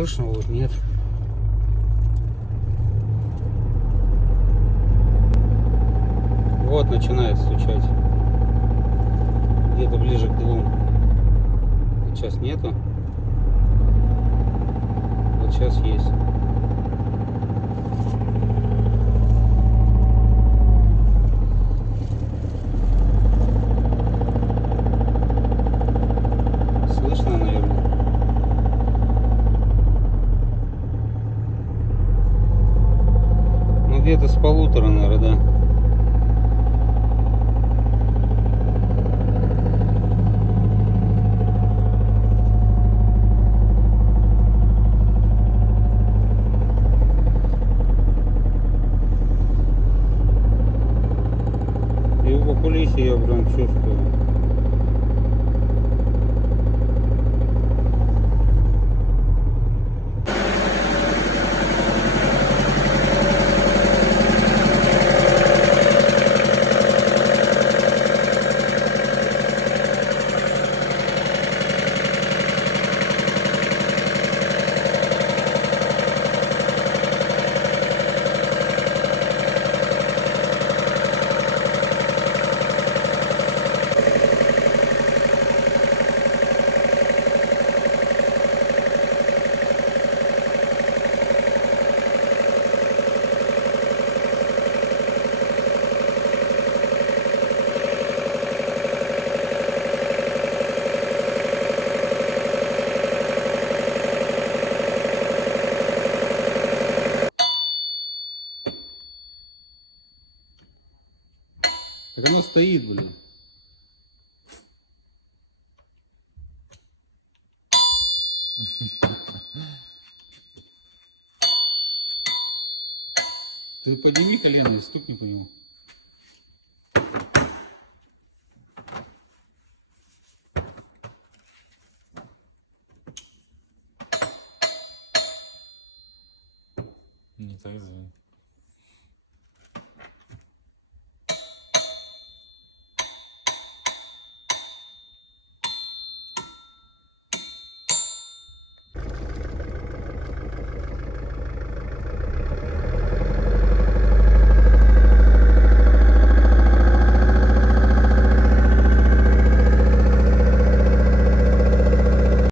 Слышно, вот нет. Вот начинает стучать. Где-то ближе к 2. Вот сейчас нету. Вот сейчас есть. Слышно, наверное. Ну где-то с 1,5, наверное, да. И в окулисе я прям чувствую. Так оно стоит, блин. Ты подними колено и стукни по нему. Не так звонит.